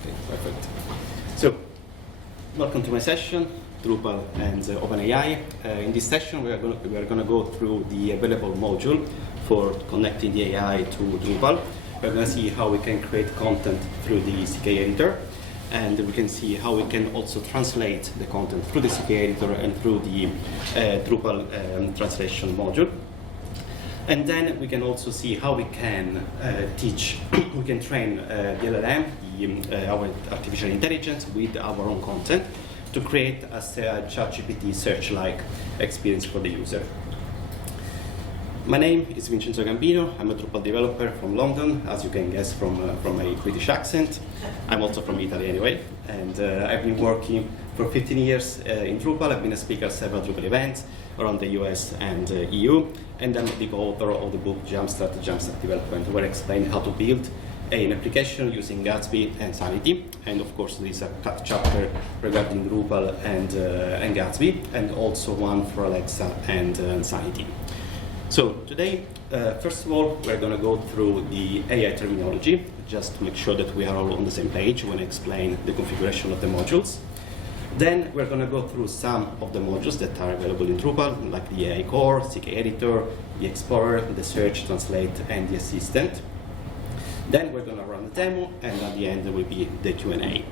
Okay, perfect. So, welcome to my session, Drupal and OpenAI. In this session, we are going to go through the available module for connecting the AI to Drupal. We're going to see how we can create content through the CK editor, and we can see how we can also translate the content through the CK editor and through the Drupal translation module. And then we can also see how we can we can train the LLM, our artificial intelligence, with our own content to create a ChatGPT search-like experience for the user. My name is Vincenzo Gambino. I'm a Drupal developer from London, as you can guess from my British accent. I'm also from Italy anyway, and I've been working for 15 years in Drupal. I've been a speaker at several Drupal events around the US and EU, and I'm the author of the book Jumpstart Development, where I explain how to build an application using Gatsby and Sanity. And of course, there is a chapter regarding Drupal and Gatsby, and also one for Alexa and Sanity. So today, first of all, we're going to go through the AI terminology, just to make sure that we are all on the same page when I explain the configuration of the modules. Then we're going to go through some of the modules that are available in Drupal, like the AI Core, CK Editor, the Explorer, the Search, Translate, and the Assistant. Then we're going to run the demo, and at the end there will be the Q&A.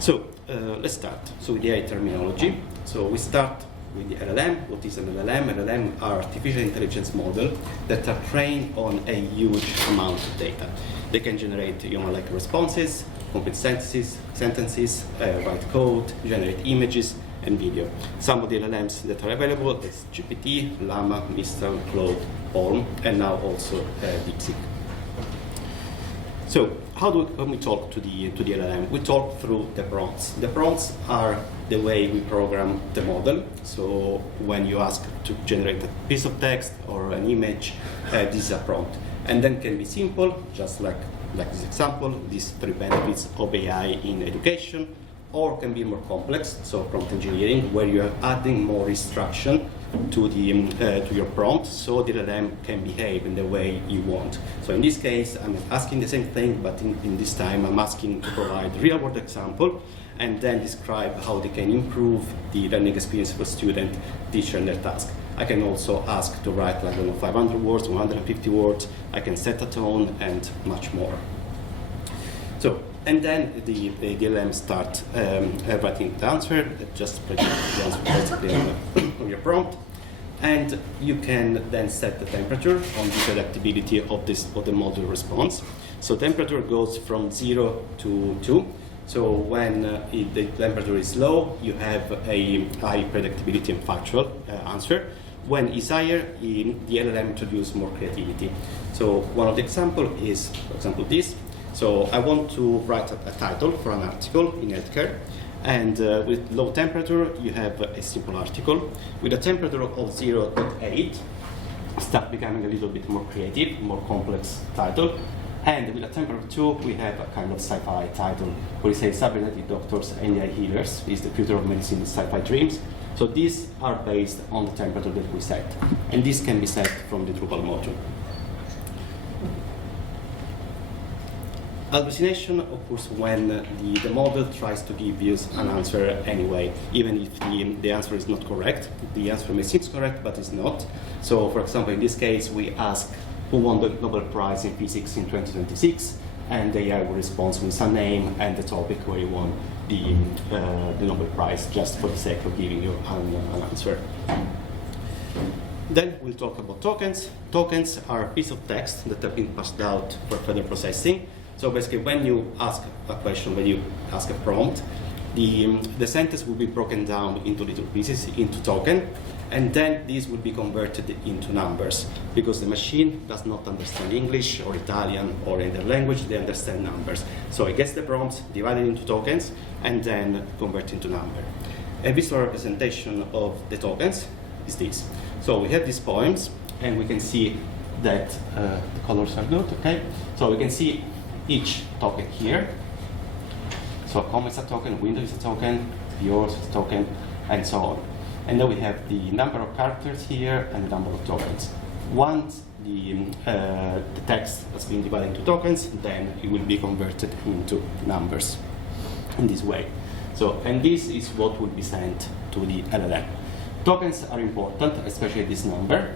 So let's start. So with the AI terminology. So we start with the LLM. What is an LLM? LLM are artificial intelligence models that are trained on a huge amount of data. They can generate human-like responses, complete sentences, write code, generate images, and video. Some of the LLMs that are available is GPT, Llama, Mistral, Claude, Palm, and now also DeepSeek. So when we talk to the LLM, we talk through the prompts. The prompts are the way we program the model. So when you ask to generate a piece of text or an image, this is a prompt. And then can be simple, just like this example, these 3 benefits of AI in education, or can be more complex, so prompt engineering, where you are adding more instruction to your prompt, so the LLM can behave in the way you want. So in this case, I'm asking the same thing, but in this time, I'm asking to provide real-world example, and then describe how they can improve the learning experience for student, teacher, and their task. I can also ask to write, I don't know, 500 words, 150 words. I can set a tone, and much more. So, and then the LLM start writing the answer. Just project the answer basically on your prompt, and you can then set the temperature on the predictability of the module response. So temperature goes from 0 to 2. So when the temperature is low, you have a high predictability and factual answer. When it's higher, the LLM introduces more creativity. So one of the examples is, for example, this. So I want to write a title for an article in healthcare, and with low temperature, you have a simple article. With a temperature of 0.8, start becoming a little bit more creative, more complex title. And with a temperature of 2, we have a kind of sci-fi title, where it says cybernetic doctors and AI healers is the future of medicine, sci-fi dreams. So these are based on the temperature that we set, and this can be set from the Drupal module. Hallucination occurs when the model tries to give you an answer anyway, even if the answer is not correct. The answer may seem correct, but it's not. So, for example, in this case, we ask who won the Nobel Prize in Physics in 2026, and the AI will respond with some name and the topic where you won the Nobel Prize, just for the sake of giving you an answer. Then we'll talk about tokens. Tokens are a piece of text that have been passed out for further processing. So basically, when you ask a question, when you ask a prompt, the sentence will be broken down into little pieces, into token, and then these will be converted into numbers, because the machine does not understand English or Italian or in their language, they understand numbers. So it gets the prompts, divided into tokens, and then convert into number. A visual representation of the tokens is this. So we have these poems, and we can see that the colors are good, okay? So we can see each token here. So comma is a token, window is a token, viewers is a token, and so on. And then we have the number of characters here and the number of tokens. Once the text has been divided into tokens, then it will be converted into numbers. in this way. So, and this is what will be sent to the LLM. Tokens are important, especially this number,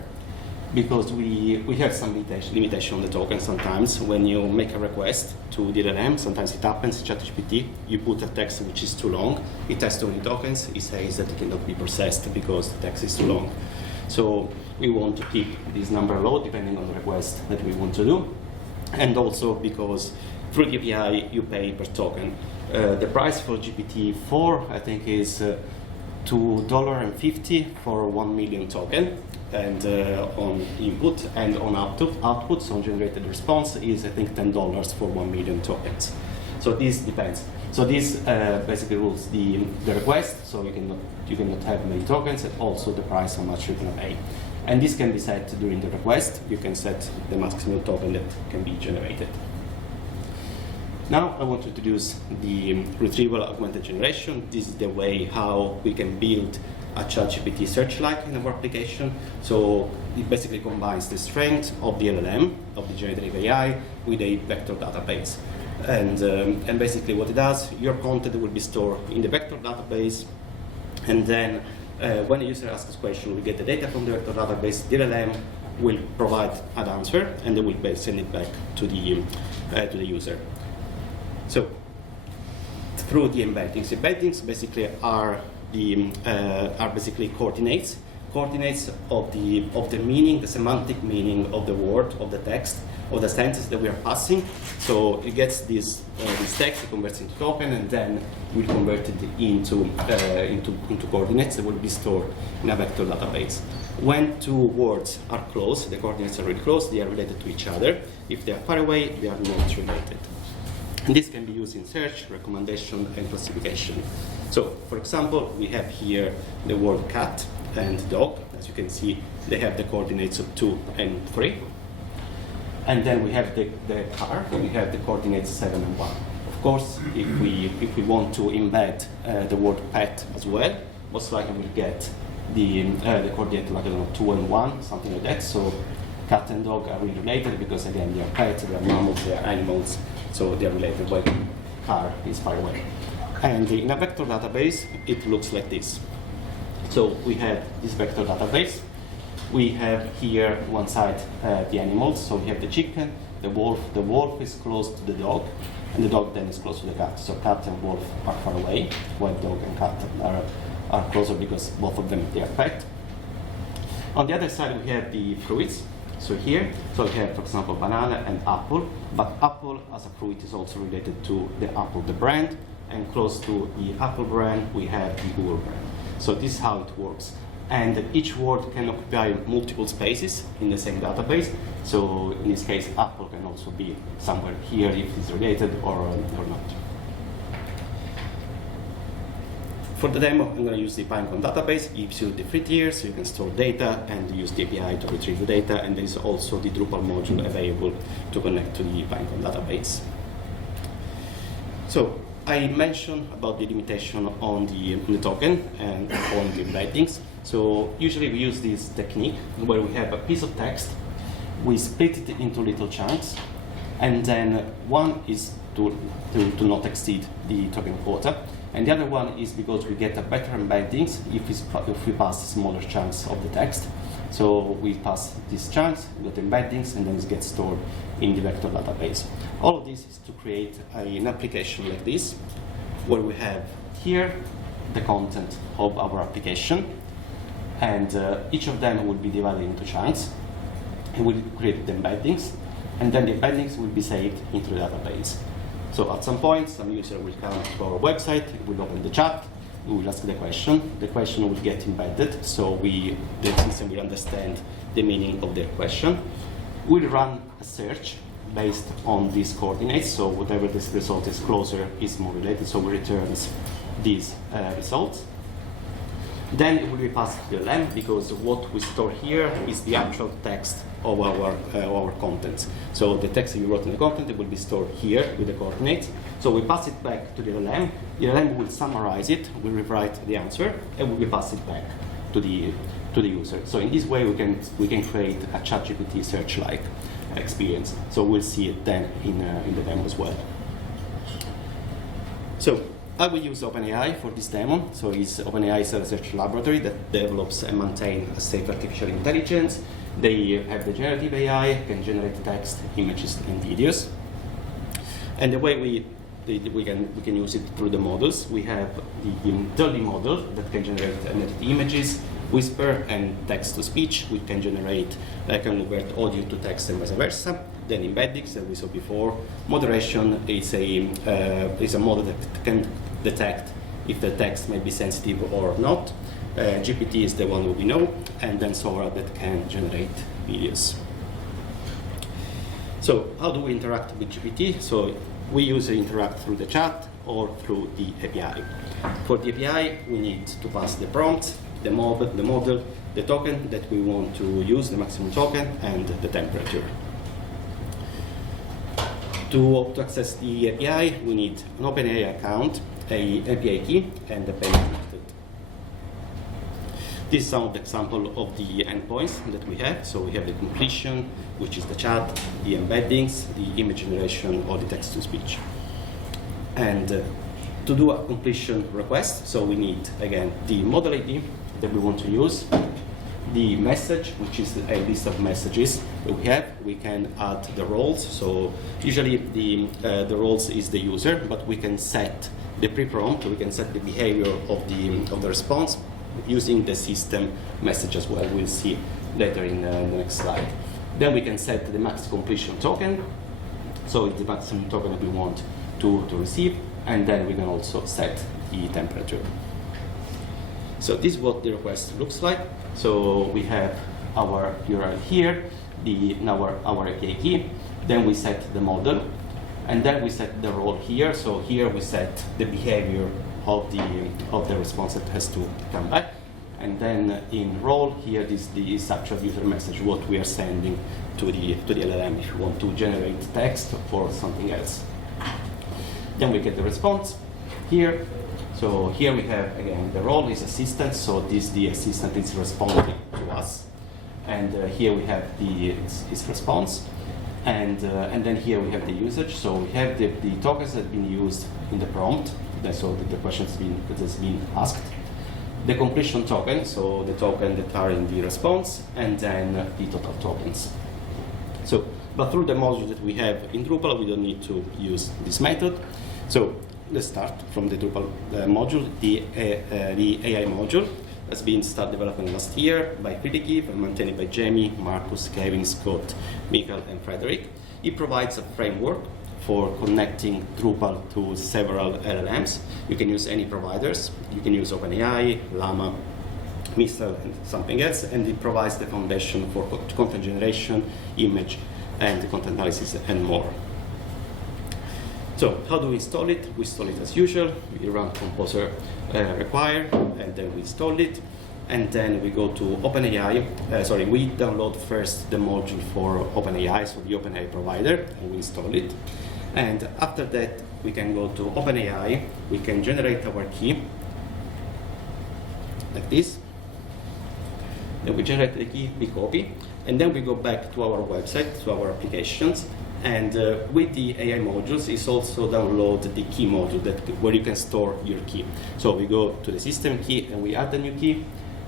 because we have some limitation on the token sometimes. When you make a request to the LLM, sometimes it happens, ChatGPT, you put a text which is too long, it has too many tokens, it says that it cannot be processed because the text is too long. So we want to keep this number low depending on the request that we want to do. And also because through the API you pay per token. The price for GPT-4 I think is $2.50 for 1 million token, and on input, and on output, so on generated response is I think $10 for 1 million tokens. So this depends. So this basically rules the request, so you cannot have many tokens, and also the price how much you're going to pay. And this can be set during the request. You can set the maximum token that can be generated. Now I want to introduce the retrieval augmented generation. This is the way how we can build a ChatGPT search-like in our application. So it basically combines the strength of the LLM, of the generative AI, with a vector database. And basically what it does, your content will be stored in the vector database, and then when a user asks a question, we get the data from the vector database, the LLM will provide an answer, and then we'll send it back to the user. So through the embeddings basically are basically coordinates of the meaning, the semantic meaning of the word, of the text, of the sentence that we are passing. So it gets this text, it converts into token, and then we convert it into coordinates that will be stored in a vector database. When two words are close, the coordinates are really close, they are related to each other. If they are far away, they are not related. And this can be used in search, recommendation, and classification. So, for example, we have here the word cat and dog. As you can see, they have the coordinates of 2 and 3. And then we have the car, and we have the coordinates 7 and 1. Of course, if we want to embed the word pet as well, most likely we'll get the coordinate, like, I don't know, 2 and 1, something like that. So cat and dog are really related because, again, they are pets, they are mammals, they are animals, so they are related, while car is far away. And in a vector database, it looks like this. So we have this vector database. We have here one side the animals, so we have the chicken, the wolf. The wolf is close to the dog, and the dog then is close to the cat. So cat and wolf are far away, while dog and cat are closer because both of them, they are pet. On the other side, we have the fruits. So here, so we have, for example, banana and apple, but apple as a fruit is also related to the apple, the brand, and close to the Apple brand, we have the Google brand. So this is how it works. And each word can occupy multiple spaces in the same database. So in this case, Apple can also be somewhere here if it's related or not. For the demo, I'm going to use the Pinecone database. It gives you the free tier, so you can store data and use the API to retrieve the data. And there is also the Drupal module available to connect to the Pinecone database. So I mentioned about the limitation on the token and on the embeddings. So usually we use this technique where we have a piece of text, we split it into little chunks, and then one is to not exceed the token quota, and the other one is because we get a better embeddings if we pass smaller chunks of the text. So we pass these chunks, we get embeddings, and then it gets stored in the vector database. All of this is to create an application like this, where we have here the content of our application, and each of them will be divided into chunks, and we'll create the embeddings, and then the embeddings will be saved into the database. So at some point, some user will come to our website, will open the chat, we will ask the question will get embedded, so the system will understand the meaning of their question. We'll run a search based on these coordinates, so whatever this result is closer is more related, so we returns these results. Then it will be passed to the LLM, because what we store here is the actual text of our contents. So the text that you wrote in the content, it will be stored here with the coordinates. So we pass it back to the LLM. The LLM will summarize it, will rewrite the answer, and we pass it back to the user. So in this way, we can create a ChatGPT search-like experience. So we'll see it then in the demo as well. So I will use OpenAI for this demo. So it's OpenAI is a research laboratory that develops and maintains a safe artificial intelligence. They have the generative AI, can generate text, images, and videos. And the way we can use it through the models. We have the Dolly model that can generate animated images, whisper, and text to speech. We can generate, can convert audio to text and vice versa. Then Embeddings, that we saw before. Moderation is a model that can detect if the text may be sensitive or not. GPT is the one that we know, and then Sora that can generate videos. So how do we interact with GPT? So we usually interact through the chat or through the API. For the API, we need to pass the prompt, the model, the token that we want to use, the maximum token, and the temperature. To access the API, we need an OpenAI account, an API key, and a payment method. This is some of the example of the endpoints that we have. So we have the completion, which is the chat, the embeddings, the image generation, or the text-to-speech. And to do a completion request, so we need, again, the model ID that we want to use, the message, which is a list of messages that we have. We can add the roles. So usually the roles is the user, but we can set the pre-prompt. We can set the behavior of the response using the system message as well. We'll see later in the next slide. Then we can set the max completion token. So it's the maximum token that we want to receive. And then we can also set the temperature. So this is what the request looks like. So we have our URL here, our API key. Then we set the model, and then we set the role here. So here we set the behavior of the response that has to come back. And then in role here, this is the actual user message, what we are sending to the LLM if you want to generate text or something else. Then we get the response here. So here we have, again, the role is assistant, so the assistant is responding to us. And here we have its response. And then here we have the usage. So we have the tokens that have been used in the prompt, so the question that has been asked. The completion token, so the token that are in the response, and then the total tokens. So, but through the module that we have in Drupal, we don't need to use this method. So let's start from the Drupal module. The AI module has been started development last year by Kritiki and maintained by Jamie, Marcus, Kevin, Scott, Michael, and Frederick. It provides a framework for connecting Drupal to several LLMs. You can use any providers. You can use OpenAI, Llama, Mistral, and something else, and it provides the foundation for content generation, image, and content analysis, and more. So how do we install it? We install it as usual. We run composer require, and then we install it. And then we go to OpenAI. We download first the module for OpenAI, so the OpenAI provider, and we install it. And after that, we can go to OpenAI. We can generate our key, like this. Then we generate the key, we copy, and then we go back to our website, to our applications. And with the AI modules, it's also download the key module where you can store your key. So we go to the system key and we add the new key.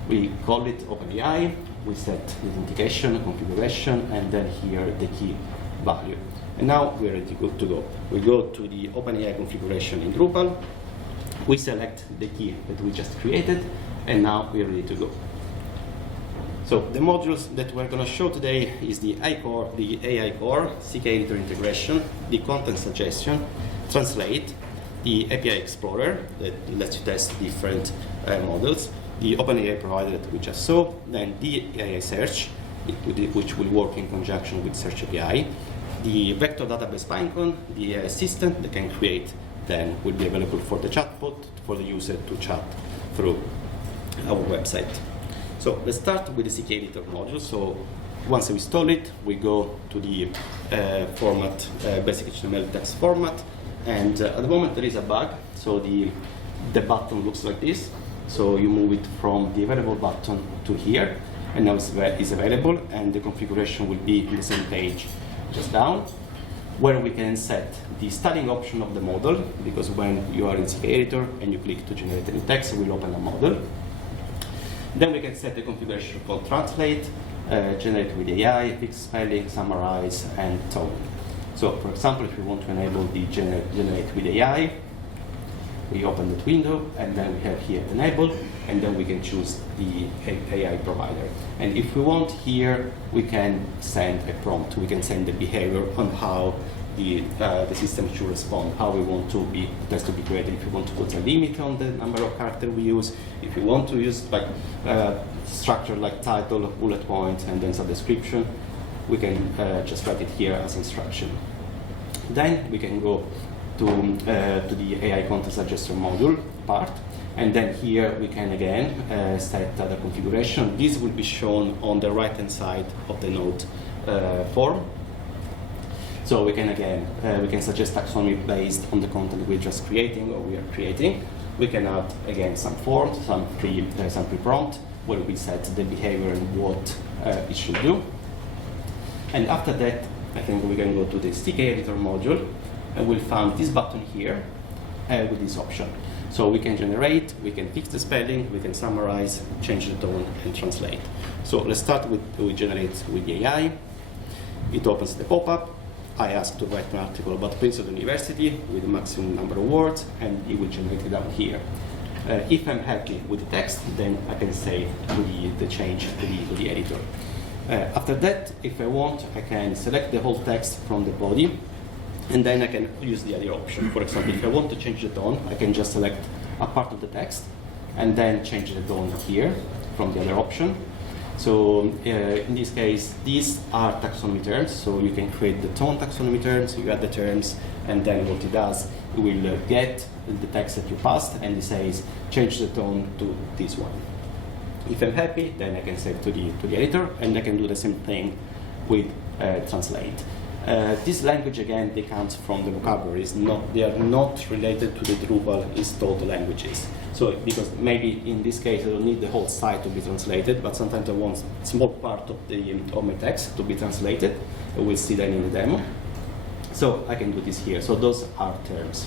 We call it OpenAI. We set the authentication, configuration, and then here the key value. And now we're ready to go. We go to the OpenAI configuration in Drupal. We select the key that we just created, and now we're ready to go. So the modules that we're going to show today is the AI core, CK editor integration, the content suggestion, translate, the API explorer that lets you test different models, the OpenAI provider that we just saw, then the AI search, which will work in conjunction with Search API, the vector database pinecone, the AI assistant that can create, then will be available for the chatbot for the user to chat through our website. So let's start with the CK editor module. So once we install it, we go to the format, basic HTML text format, and at the moment there is a bug. So the button looks like this. So you move it from the available button to here, and now it's available, and the configuration will be in the same page, just down. where we can set the styling option of the model, because when you are in CK editor and you click to generate a new text, it will open a model. Then we can set the configuration called translate, generate with AI, fix spelling, summarize, and tone. So, for example, if we want to enable the generate with AI, we open that window, and then we have here enable, and then we can choose the AI provider. And if we want here, we can send a prompt. We can send the behavior on how the system should respond, how we want to be text to be created. If we want to put a limit on the number of characters we use, if we want to use like structure like title, bullet point, and then some description, we can just write it here as instruction. Then we can go to the AI content suggestion module part, and then here we can again set the configuration. This will be shown on the right hand side of the node form. So we can again we can suggest taxonomy based on the content we're just creating or we are creating. We can add again some forms, some pre prompt where we set the behavior and what it should do. And after that, I think we can go to the CK editor module, and we'll find this button here with this option. So we can generate, we can fix the spelling, we can summarize, change the tone, and translate. So let's start with we generate with the AI. It opens the pop-up. I ask to write an article about Princeton University with the maximum number of words, and it will generate it down here. If I'm happy with the text, then I can save the change to the editor. After that, if I want, I can select the whole text from the body, and then I can use the other option. For example, if I want to change the tone, I can just select a part of the text, and then change the tone here from the other option. So in this case, these are taxonomy terms, so you can create the tone taxonomy terms, you add the terms, and then what it does, it will get the text that you passed, and it says, change the tone to this one. If I'm happy, then I can save to the editor, and I can do the same thing with translate. This language, again, they come from the vocabularies. They are not related to the Drupal installed languages. So, because maybe in this case I don't need the whole site to be translated, but sometimes I want a small part of my text to be translated. We'll see that in the demo. So I can do this here. So those are terms.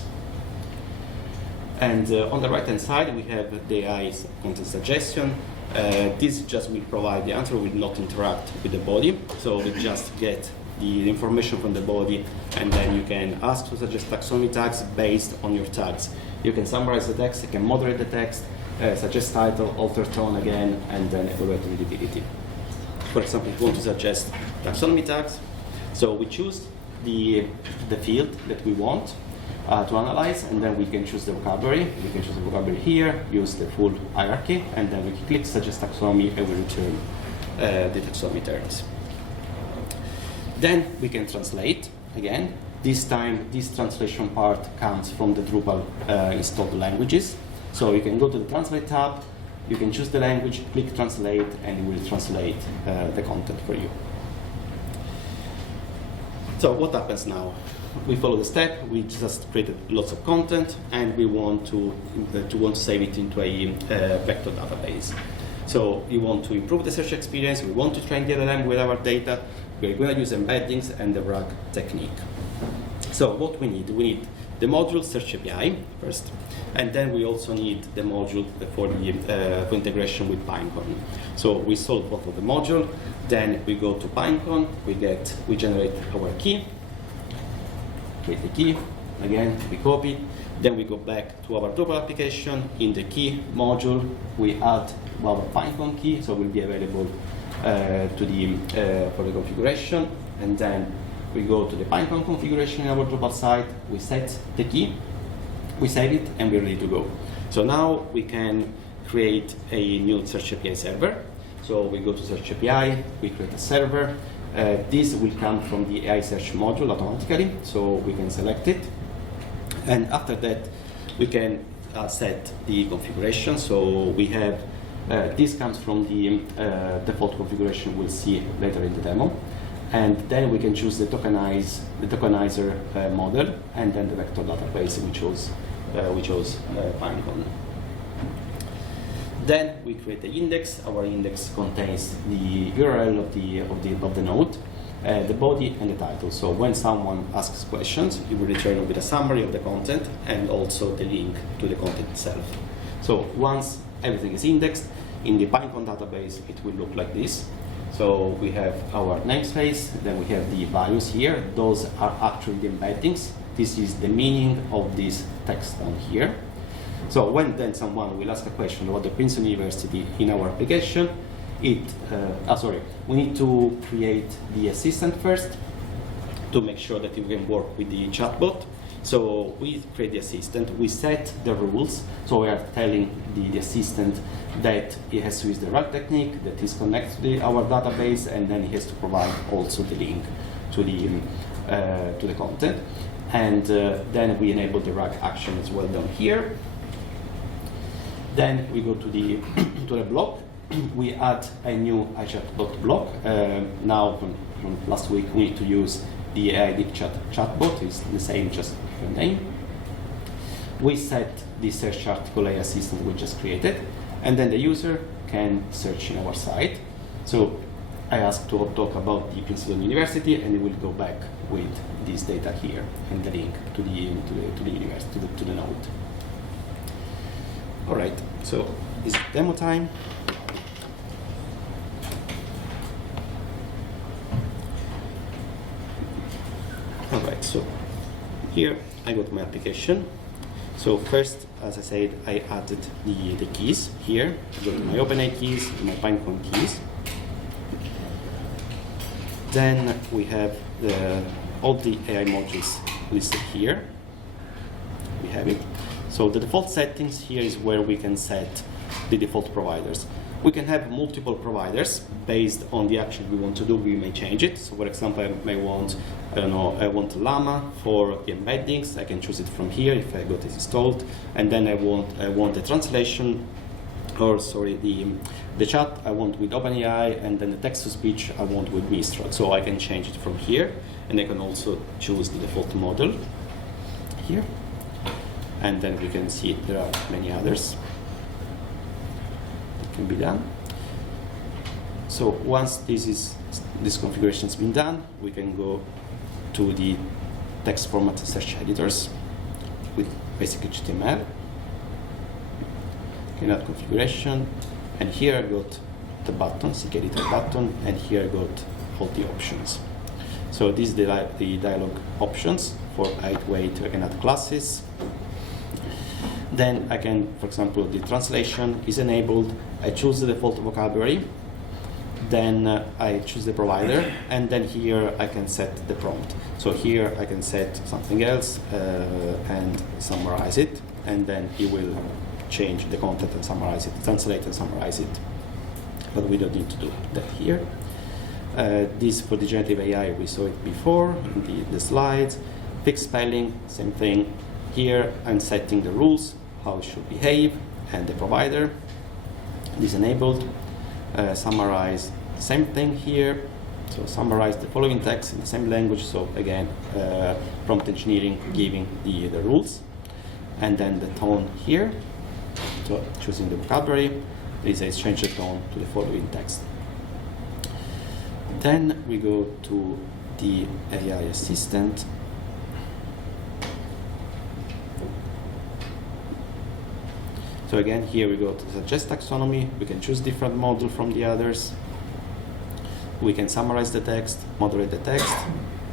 And on the right-hand side, we have the AI content suggestion. This just will provide the answer, will not interact with the body. So we just get the information from the body, and then you can ask to suggest taxonomy tags based on your tags. You can summarize the text, you can moderate the text, suggest title, alter tone again, and then evaluate readability. For example, if you want to suggest taxonomy tags, so we choose the field that we want to analyze, and then we can choose the vocabulary. We can choose the vocabulary here, use the full hierarchy, and then we can click suggest taxonomy, and we return the taxonomy terms. Then we can translate again. This time, this translation part comes from the Drupal installed languages. So you can go to the Translate tab, you can choose the language, click Translate, and it will translate the content for you. So what happens now? We follow the step. We just created lots of content, and we want to save it into a vector database. So we want to improve the search experience. We want to train the LLM with our data. We're going to use embeddings and the RAG technique. So what we need the module search API first, and then we also need the module for integration with Pinecone. So we solve both of the module, then we go to Pinecone, we generate our key, create the key, again we copy, then we go back to our Drupal application. In the key module, we add our Pinecone key, so it will be available for the configuration, and then we go to the Pinecone configuration in our Drupal site, we set the key, we save it, and we're ready to go. So now we can create a new Search API server. So we go to Search API, we create a server. This will come from the AI search module automatically, so we can select it. And after that, we can set the configuration. So we have this comes from the default configuration we'll see later in the demo. And then we can choose the tokenizer model, and then the vector database we chose Pinecone. Then we create the index. Our index contains the URL of the node, the body and the title. So when someone asks questions, you will return with a summary of the content and also the link to the content itself. So once everything is indexed, in the Pinecone database, it will look like this. So we have our namespace, then we have the values here. Those are actually the embeddings. This is the meaning of this text on here. So when then someone will ask a question about the Princeton University in our application, we need to create the assistant first to make sure that it can work with the chatbot. So we create the assistant, we set the rules, so we are telling the assistant that he has to use the RAG technique, that he's connected to our database, and then he has to provide also the link to the content. And then we enable the RAG action as well down here. Then we go to the to the block. We add a new iChatbot block. Now from last week we need to use the AI chatbot. It's the same, just different name. We set the search article AI assistant we just created, and then the user can search in our site. So I ask to talk about the Princeton University, and it will go back with this data here and the link to the university, to the node. All right, so this is demo time. All right, so here I go to my application. So first, as I said, I added the keys here. I go to my OpenAI keys, my Pinecone keys. Then we have all the AI modules listed here. We have it. So the default settings here is where we can set the default providers. We can have multiple providers based on the action we want to do. We may change it. So for example, I may want, I want Llama for the embeddings. I can choose it from here if I got it installed. And then I want the translation, or sorry, the chat I want with OpenAI, and then the text-to-speech I want with Mistral. So I can change it from here, and I can also choose the default model here. And then we can see there are many others that can be done. So once this configuration has been done, we can go to the text format search editors with basic HTML. Can add configuration, and here I got the button, seek editor button, and here I got all the options. So this is the dialog options for lightweight. I can add classes. Then I can, for example, the translation is enabled. I choose the default vocabulary. Then I choose the provider, and then here I can set the prompt. So here I can set something else and summarize it, and then it will change the content and summarize it, translate and summarize it. But we don't need to do that here. This for the generative AI, we saw it before in the slides. Fixed spelling, same thing. Here I'm setting the rules, how it should behave, and the provider. This enabled. Summarize, same thing here. So summarize the following text in the same language. So again, prompt engineering giving the rules. And then the tone here. So choosing the vocabulary, this is change the tone to the following text. Then we go to the AI assistant. So again, here we go to suggest taxonomy. We can choose different model from the others. We can summarize the text, moderate the text,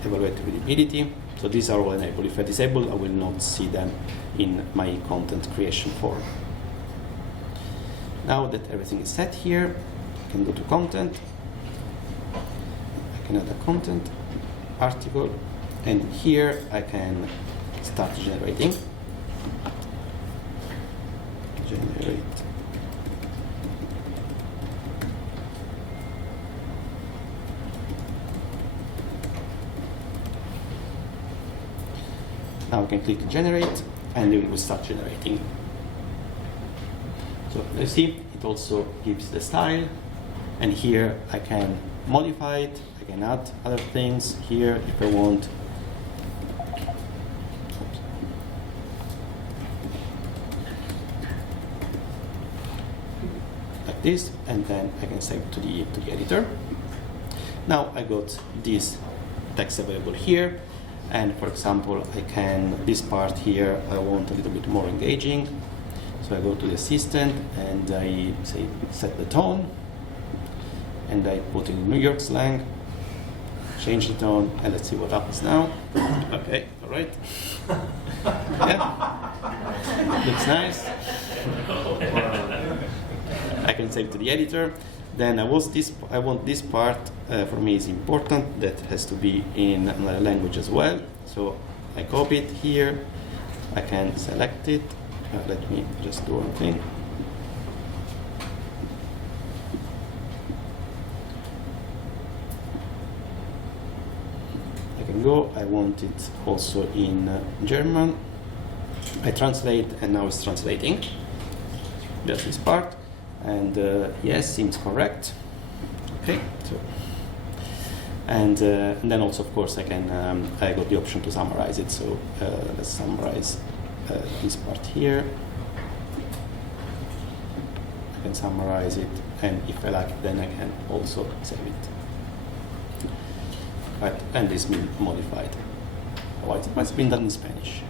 evaluate readability. So these are all enabled. If I disable, I will not see them in my content creation form. Now that everything is set here, I can go to content. I can add a content article, and here I can start generating. Generate. Now we can click generate, and it will start generating. So you see, it also gives the style, and here I can modify it. I can add other things here if I want. Like this, and then I can save it to the editor. Now I got this text available here, and for example, I can, this part here, I want a little bit more engaging. So I go to the assistant and I say set the tone, and I put in New York slang, change the tone, and let's see what happens now. Okay, all right. Yeah, looks nice. I can save to the editor. Then I want this part, for me is important, that has to be in another language as well. So I copy it here, I can select it. Let me just do one thing. I can go, I want it also in German. I translate, and now it's translating. Just this part. And yes, seems correct. Okay, so and then also, of course, I got the option to summarize it. So let's summarize this part here. I can summarize it, and if I like it, then I can also save it. Right, and this been modified. Oh, it's been done in Spanish.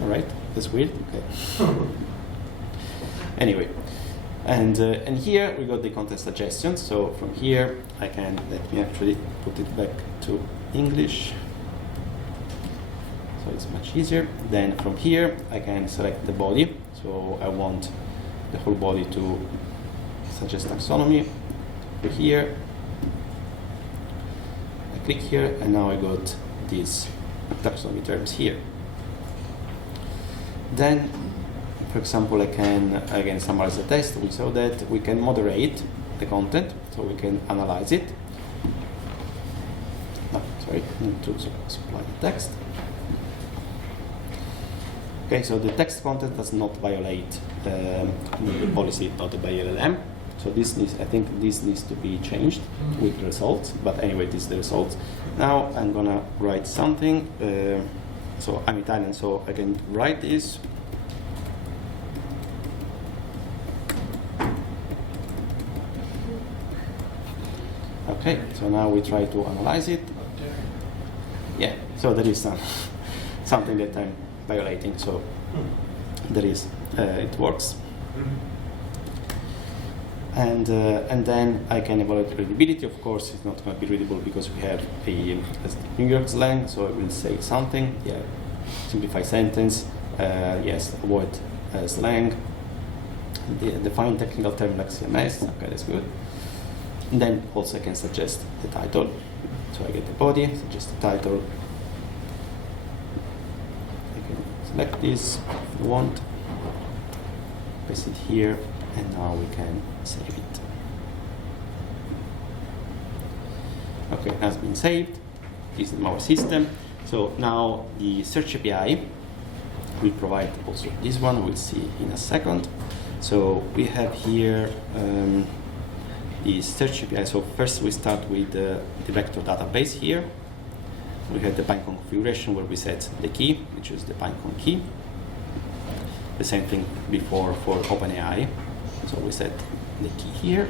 All right, that's weird. Okay. Anyway, and here we got the content suggestions. So from here, let me actually put it back to English. So it's much easier. Then from here, I can select the body. So I want the whole body to suggest taxonomy. Over here, I click here, and now I got these taxonomy terms here. Then, for example, I can again summarize the text. We saw that we can moderate the content, so we can analyze it. No, sorry, need to supply the text. Okay, so the text content does not violate the policy adopted by LLM. So I think this needs to be changed with the results. But anyway, this is the results. Now I'm gonna write something. So I'm Italian, so I can write this. Okay, so now we try to analyze it. Yeah, so there is something that I'm violating, so there is, it works. And then I can evaluate readability. Of course, it's not going to be readable because we have a New York slang, so I will say something. Yeah, simplify sentence. Yes, avoid slang. Define technical term like CMS. Okay, that's good. And then also I can suggest the title. So I get the body, suggest the title. I can select this if you want. Paste it here. And now we can save it. Okay, it has been saved. This is our system. So now the search API will provide also this one. We'll see in a second. So we have here the search API. So first we start with the vector database here. We have the Pinecone configuration where we set the key, which is the Pinecone key. The same thing before for OpenAI. So we set the key here,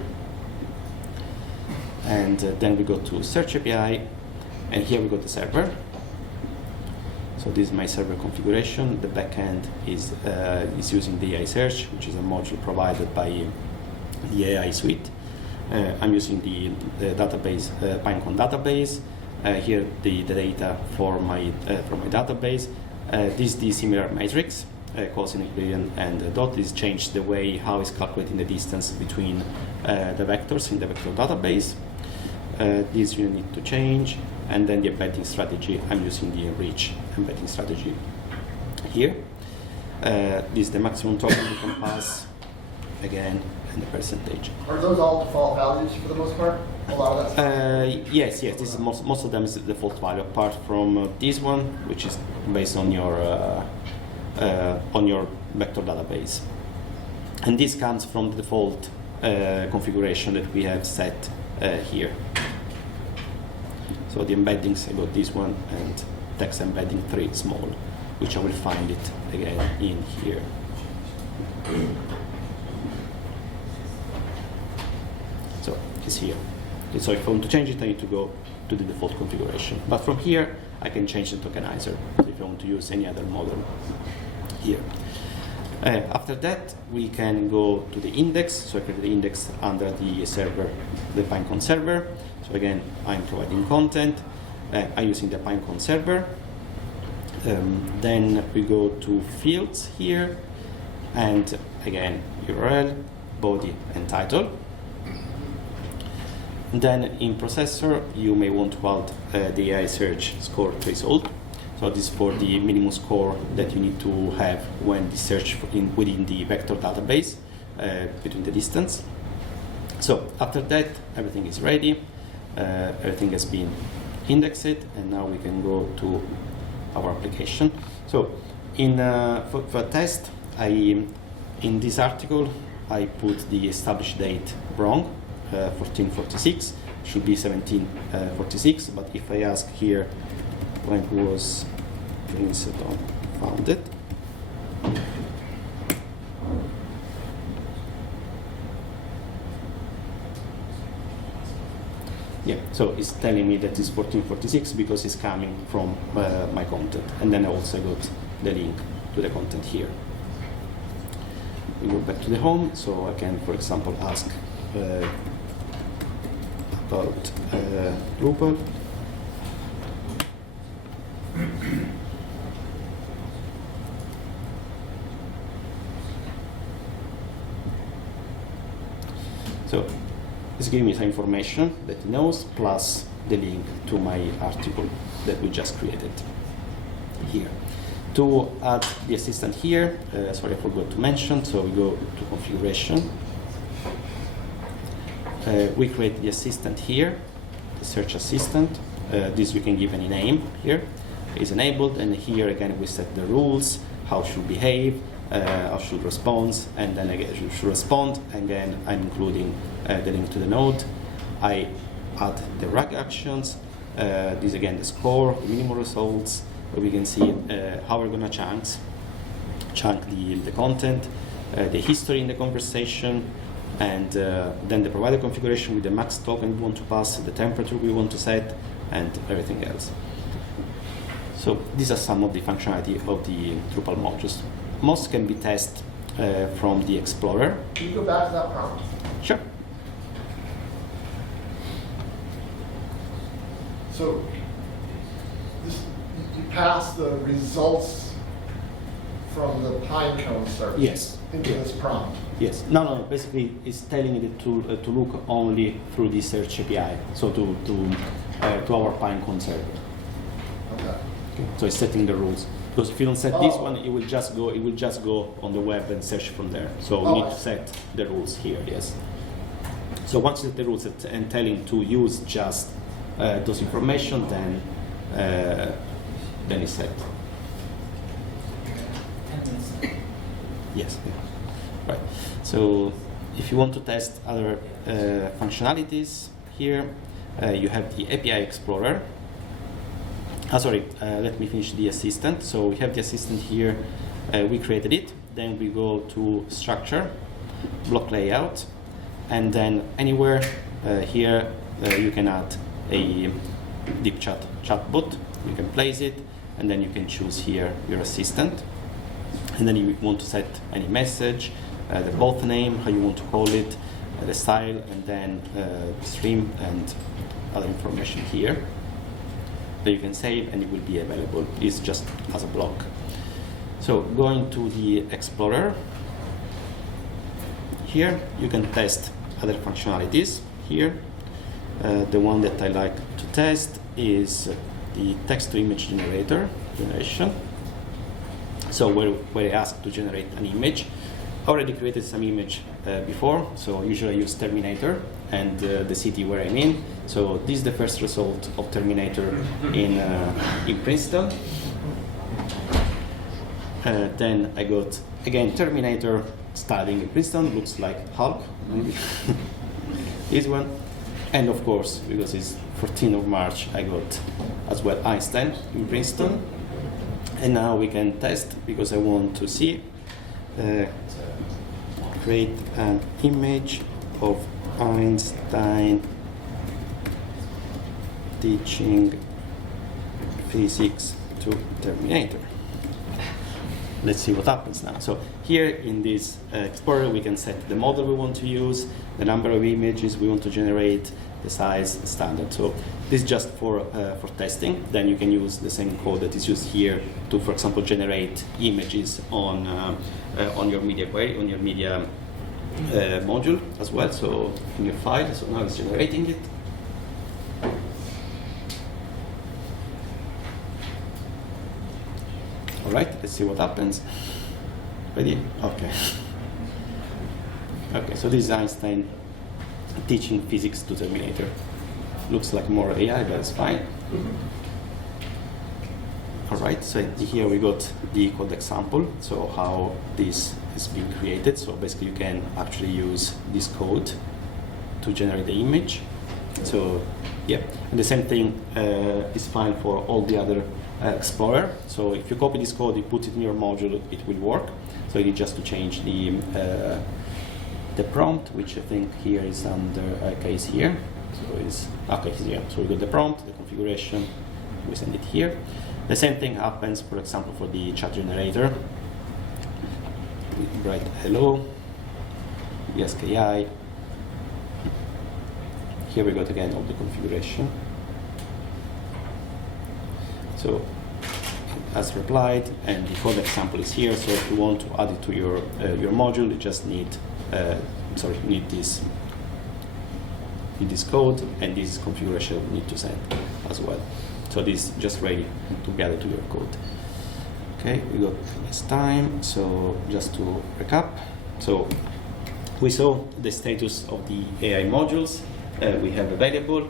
and then we go to Search API, and here we go to server. So this is my server configuration. The backend is using the AI Search, which is a module provided by the AI suite. I'm using the database, Pinecone database. Here the data for my database. This is the similar matrix. Cosine equilibrium and dot is changed the way how it's calculating the distance between the vectors in the vector database. This you need to change, and then the embedding strategy. I'm using the enrich embedding strategy here. This is the maximum token you can pass again, and the percentage. Are those all default values for the most part? A lot of that. Yes. This is most of them is the default value, apart from this one, which is based on your vector database. And this comes from the default configuration that we have set here. So the embeddings, I got this one, and text embedding 3 small, which I will find it again in here. is here. Okay, so if I want to change it, I need to go to the default configuration. But from here, I can change the tokenizer if I want to use any other model here. After that, we can go to the index. So I create the index under the server, the Pinecone server. So again, I'm providing content. I'm using the Pinecone server. Then we go to fields here, and again, URL, body, and title. And then in processor, you may want to add the AI search score threshold. So this is for the minimum score that you need to have when the search within the vector database between the distance. So after that, everything is ready. Everything has been indexed, and now we can go to our application. So for test, in this article, I put the established date wrong, 1446, should be 1746, but if I ask here when it was founded, yeah, so it's telling me that it's 1446 because it's coming from my content, and then I also got the link to the content here. We go back to the home, so I can, for example, ask about Drupal. So it's giving me some information that it knows, plus the link to my article that we just created here. To add the assistant here, sorry, I forgot to mention, so we go to configuration. We create the assistant here, the search assistant. This we can give any name here. It's enabled, and here again we set the rules, how it should behave, how it should respond, and then again it should respond, and then I'm including the link to the node. I add the RAG actions. This again the score, the minimum results, where we can see how we're gonna chunk the content, the history in the conversation, and then the provider configuration with the max token we want to pass, the temperature we want to set, and everything else. So these are some of the functionality of the Drupal modules. Most can be tested from the Explorer. Can you go back to that prompt? Sure. So you pass the results from the Pinecone service Yes. into this prompt. Yes. No. Basically, it's telling it to look only through the search API. So to our Pinecone server. Okay. So it's setting the rules. Because if you don't set this one, it will just go on the web and search from there. So we need to set the rules here. Yes. So once you set the rules and telling to use just those information, then it's set. Yes. Yeah. Right. So if you want to test other functionalities here, you have the API Explorer. Let me finish the assistant. So we have the assistant here. We created it. Then we go to structure, block layout, and then anywhere here you can add a deep chatbot. You can place it, and then you can choose here your assistant. And then you want to set any message, the both name, how you want to call it, the style, and then stream and other information here. Then you can save, and it will be available. It's just as a block. So going to the Explorer, here you can test other functionalities. Here, the one that I like to test is the text-to-image generation. So where I ask to generate an image. I already created some image before, so usually I use Terminator and the city where I'm in. So this is the first result of Terminator in Princeton. Then I got, again, Terminator studying in Princeton, looks like Hulk, maybe. This one. And of course, because it's 14th of March, I got as well Einstein in Princeton. And now we can test, because I want to see, create an image of Einstein teaching physics to Terminator. Let's see what happens now. So here in this Explorer, we can set the model we want to use, the number of images we want to generate, the size, the standard. So this is just for testing. Then you can use the same code that is used here to, for example, generate images on your media query, on your media module as well. So in your file. So now it's generating it. All right, let's see what happens. Ready? Okay. Okay, so this is Einstein teaching physics to Terminator. Looks like more AI, but it's fine. All right, so here we got the code example, so how this is being created. So basically you can actually use this code to generate the image. So yeah, and the same thing is fine for all the other Explorer. So if you copy this code, you put it in your module, it will work. So you need just to change the prompt, which I think here is under case here. So it's okay here. So we got the prompt, the configuration, we send it here. The same thing happens, for example, for the chat generator. We write hello, ESKI. Here we got again all the configuration. So it has replied, and the code example is here. So if you want to add it to your module, you just need this code, and this configuration you need to send as well. So this is just ready to be added to your code. Okay, we got less time. So just to recap, so we saw the status of the AI modules we have available.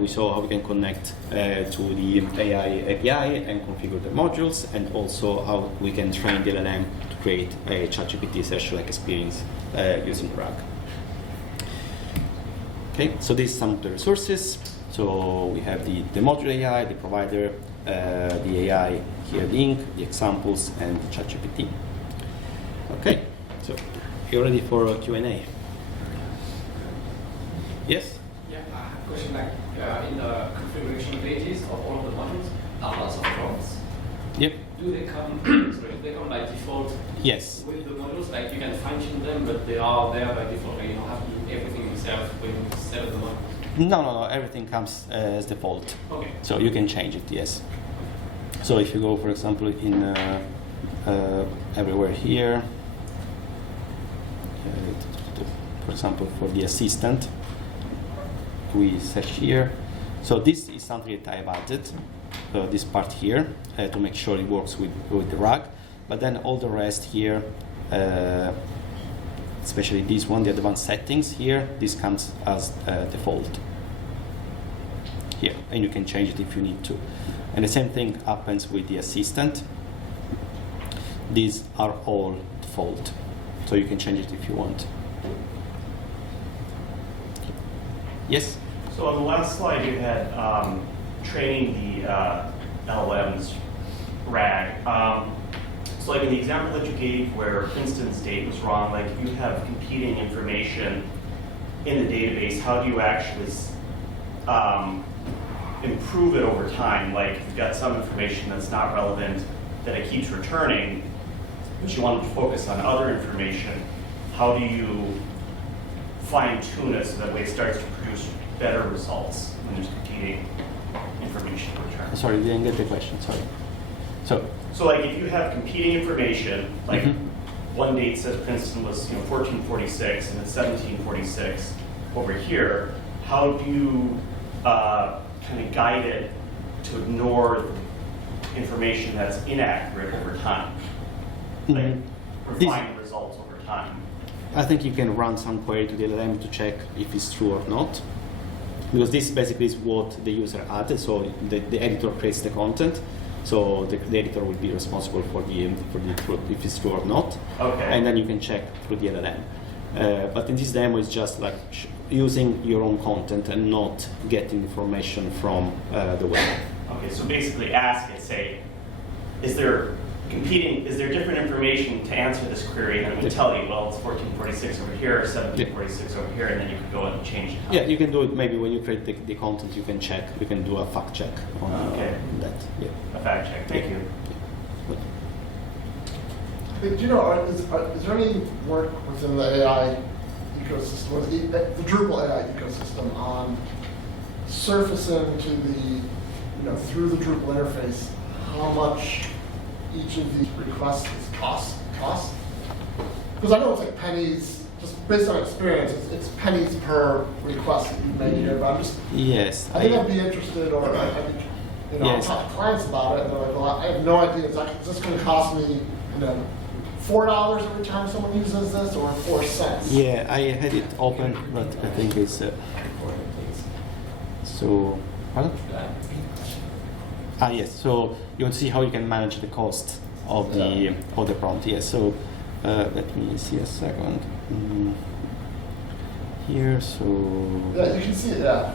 We saw how we can connect to the AI API and configure the modules, and also how we can train the LLM to create a ChatGPT search-like experience using RAG. Okay, so these are some of the resources. So we have the module AI, the provider, the AI here link, the examples, and the ChatGPT. Okay, so you're ready for Q&A? Yes? Yeah, question like in the configuration pages of all of the modules, are lots of prompts. Yep. Do they come? Sorry, do they come by default? Yes. With the modules, like you can fine tune them, but they are there by default. Like you don't have to do everything yourself when you set up the module. No. Everything comes as default. Okay. So you can change it. Yes. So if you go, for example, in everywhere here, for example, for the assistant, we search here. So this is something that I've added, this part here, to make sure it works with the RAG. But then all the rest here, especially this one, the advanced settings here, this comes as default here, and you can change it if you need to. And the same thing happens with the assistant. These are all default, so you can change it if you want. Yes? So on the last slide, you had training the LLM's RAG. So like in the example that you gave where Princeton's date was wrong, like if you have competing information in the database, how do you actually improve it over time? Like if you've got some information that's not relevant that it keeps returning, but you want to focus on other information, how do you fine tune it so that way it starts to produce better results when there's competing information to return? Sorry, didn't get the question. Sorry. So like if you have competing information, like one date says Princeton was 1446 and it's 1746 over here, how do you kind of guide it to ignore information that's inaccurate over time? Like refine results over time. I think you can run some query to the LLM to check if it's true or not, because this basically is what the user added. So the editor creates the content, so the editor will be responsible for the truth, if it's true or not. Okay. And then you can check through the LLM. But in this demo, it's just like using your own content and not getting information from the web. Okay, so basically ask it, say, is there competing, is there different information to answer this query? And it would tell you, well, it's 1446 over here, 1746 over here, and then you could go and change it. Yeah, you can do it maybe when you create the content, you can check, you can do a fact check on that. Yeah. A fact check, thank you. Do you know, is there any work within the AI ecosystem, or the Drupal AI ecosystem, on surfacing to the, through the Drupal interface, how much each of these requests cost? Because I know it's like pennies, just based on experience, it's pennies per request that you've made here, but I'm just, Yes. I think I'd be interested, or I'll talk to clients about it, and they're like, well, I have no idea, is this going to cost me, $4 every time someone uses this, or 4 cents? Yeah, I had it open, but I think it's so. Pardon? Yes. So you want to see how you can manage the cost of the prompt. Yes. So let me see a second. Here. So. Yeah, you can see it. Yeah.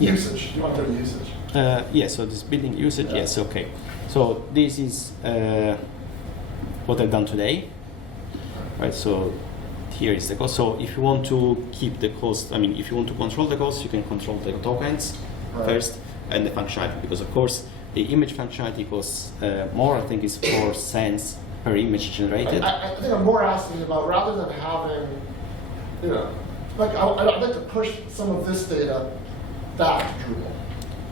Yeah. Usage. You want to go to usage? Yes. So this building usage. Yeah. Yes. Okay. So this is what I've done today. Right. So here is the cost. So if you want to keep the cost, if you want to control the cost, you can control the tokens first and the functionality, because of course the image functionality costs more. I think it's 4 cents per image generated. I think I'm more asking about, rather than having, I'd like to push some of this data back to Drupal,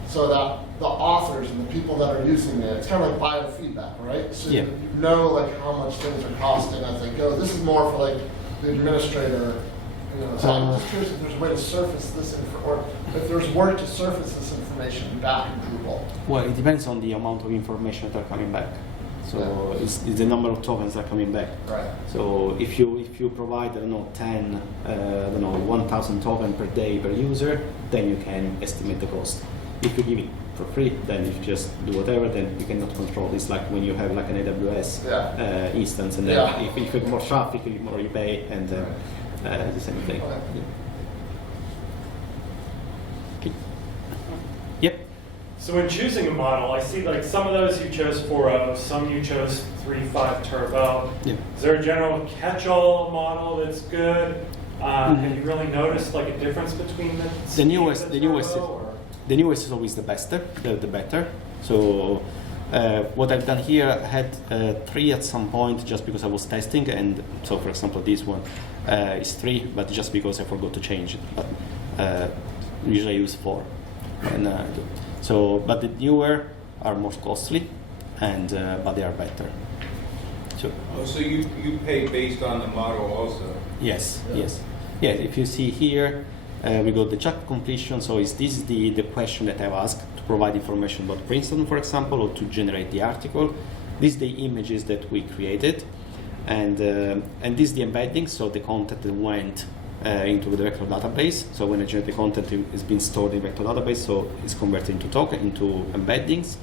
so that the authors and the people that are using it, it's kind of like biofeedback, right? So Yeah. you know how much things are costing as they go. This is more for the administrator. So I'm just curious if there's a way to surface this, or if there's work to surface this information back in Drupal. Well, it depends on the amount of information that are coming back. So it's the number of tokens that are coming back. Right. So if you provide 1,000 tokens per day per user, then you can estimate the cost. If you give it for free, then if you just do whatever, then you cannot control. It's like when you have like an AWS instance, and then if you have more traffic, the more you pay, and the same thing. Okay. Okay. Yep. So when choosing a model, I see like some of those you chose 4.0, some you chose 3.5 Turbo. Yeah. Is there a general catch-all model that's good? Have you really noticed like a difference between The newest is always the better. So what I've done here, I had 3 at some point just because I was testing, and so for example this one is 3, but just because I forgot to change it. But usually I use 4. And but the newer are more costly, and but they are better. So you pay based on the model also? Yes. Yeah, if you see here, we got the chat completion. So this is the question that I've asked to provide information about Princeton, for example, or to generate the article. These are the images that we created, and this is the embedding, so the content that went into the vector database. So when I generate the content, it's been stored in vector database, so it's converted into into embeddings.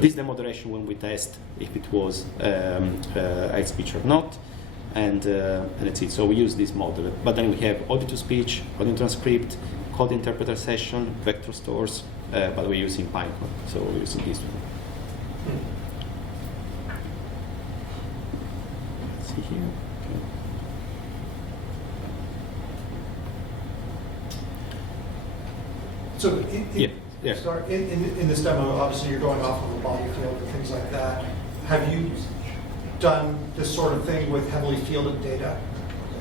This is the moderation when we test if it was hate speech or not. And that's it. So we use this model. But then we have audio to speech, audio transcript, code interpreter session, vector stores, but we're using Pinecone. So we're using this one. Let's see here. Okay. So Yeah. Start in this demo, obviously you're going off of a body field and things like that. Have you done this sort of thing with heavily fielded data,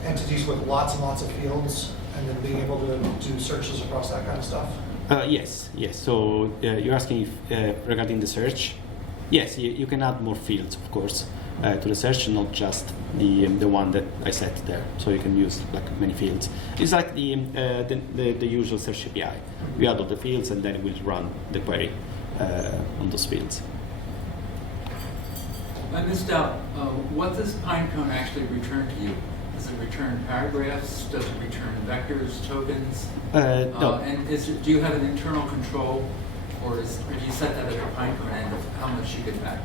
entities with lots and lots of fields, and then being able to do searches across that kind of stuff? Yes. So you're asking if, regarding the search. Yes, you can add more fields, of course, to the search, not just the one that I set there. So you can use like many fields. It's like the usual search API. We add all the fields, and then we'll run the query on those fields. I missed out. What does Pinecone actually return to you? Does it return paragraphs? Does it return vectors, tokens? No. And do you have an internal control, or do you set that at the Pinecone end of how much you get back?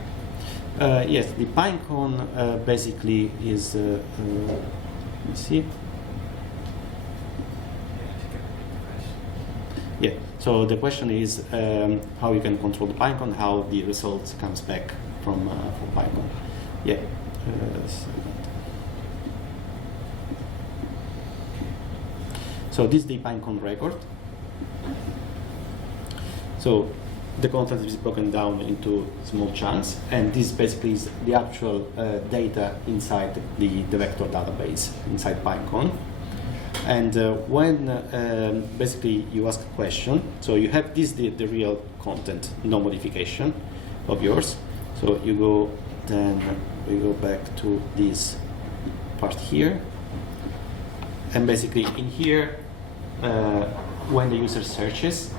Yes, the Pinecone basically is. Let me see. Yeah. So the question is how you can control the Pinecone, how the results comes back from Pinecone. Yeah. So this is the Pinecone record. So the content is broken down into small chunks, and this basically is the actual data inside the vector database inside Pinecone. And when basically you ask a question, so you have this the real content, no modification of yours. So you go, then we go back to this part here, and basically in here, when the user searches,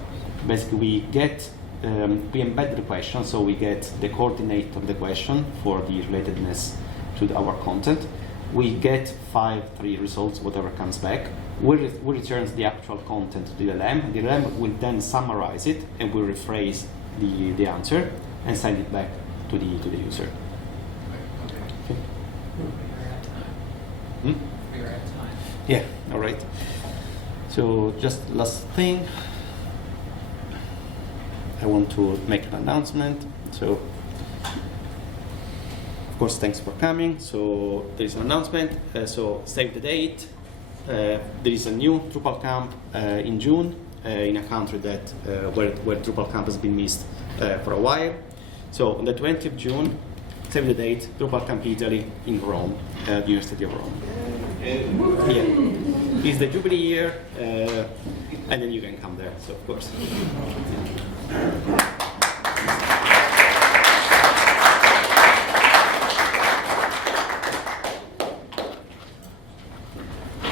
basically we get we embed the question, so we get the coordinate of the question for the relatedness to our content. We get 3 results, whatever comes back. We return the actual content to the LLM. The LLM will then summarize it and will rephrase the answer and send it back to the user. Okay. We're at time. Hmm? We're at time. Yeah, all right. So just last thing, I want to make an announcement. So, of course, thanks for coming. So there is an announcement. So save the date. There is a new Drupal camp in June in a country that where Drupal camp has been missed for a while. So on the 20th of June, save the date, Drupal camp Italy in Rome, the University of Rome. Yeah, it's the Jubilee year, and then you can come there. So of course.